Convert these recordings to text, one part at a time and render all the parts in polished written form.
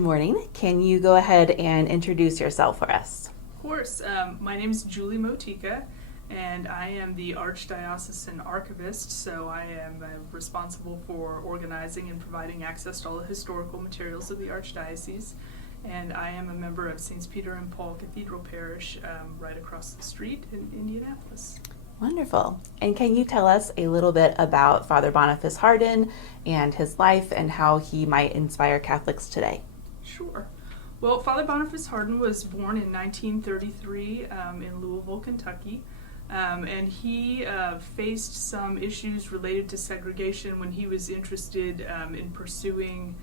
morning. Can you go ahead and introduce yourself for us? Of course. My name is Julie Motyka, and I am the Archdiocesan Archivist, so I am responsible for organizing and providing access to all the historical materials of the Archdiocese. And I am a member of St. Peter and Paul Cathedral Parish right across the street in Indianapolis. Wonderful. And can you tell us a little bit about Father Boniface Hardin and his life and how he might inspire Catholics today? Sure. Well, Father Boniface Hardin was born in 1933 in Louisville, Kentucky. And he faced some issues related to segregation when he was interested in pursuing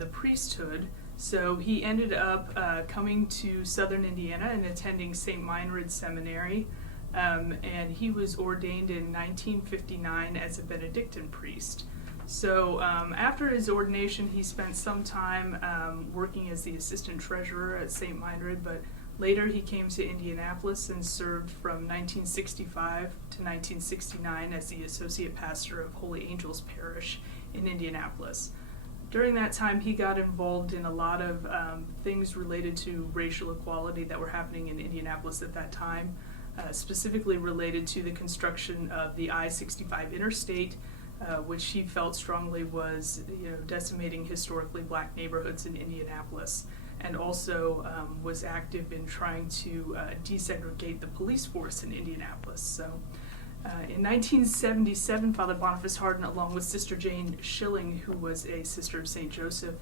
the priesthood. So he ended up coming to southern Indiana and attending St. Meinrad Seminary. And he was ordained in 1959 as a Benedictine priest. So after his ordination, he spent some time working as the assistant treasurer at St. Meinrad, but later he came to Indianapolis and served from 1965 to 1969 as the associate pastor of Holy Angels Parish in Indianapolis. During that time, he got involved in a lot of things related to racial equality that were happening in Indianapolis at that time. Specifically related to the construction of the I-65 interstate, which he felt strongly was, decimating historically black neighborhoods in Indianapolis, and also was active in trying to desegregate the police force in Indianapolis. So, in 1977, Father Boniface Hardin, along with Sister Jane Schilling, who was a sister of St. Joseph,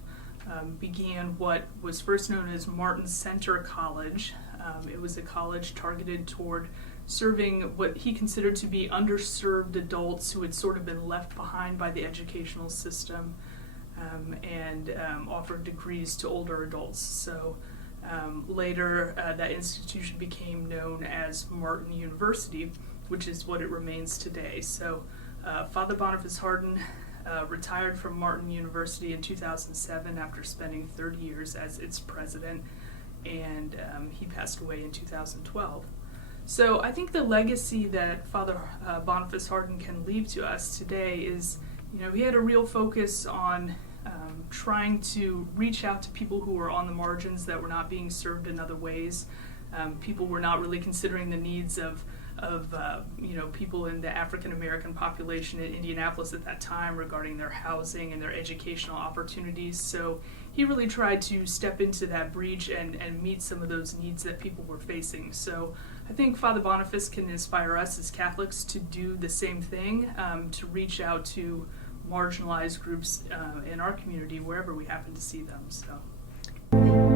began what was first known as Martin Center College. It was a college targeted toward serving what he considered to be underserved adults who had sort of been left behind by the educational system, and offered degrees to older adults. So later that institution became known as Martin University, which is what it remains today. So Father Boniface Hardin retired from Martin University in 2007 after spending 30 years as its president, and he passed away in 2012. So I think the legacy that Father Boniface Hardin can leave to us today is, he had a real focus on trying to reach out to people who were on the margins that were not being served in other ways. People were not really considering the needs of people in the African American population in Indianapolis at that time regarding their housing and their educational opportunities. So he really tried to step into that breach and meet some of those needs that people were facing. So I think Father Boniface can inspire us as Catholics to do the same thing, to reach out to marginalized groups in our community wherever we happen to see them. So.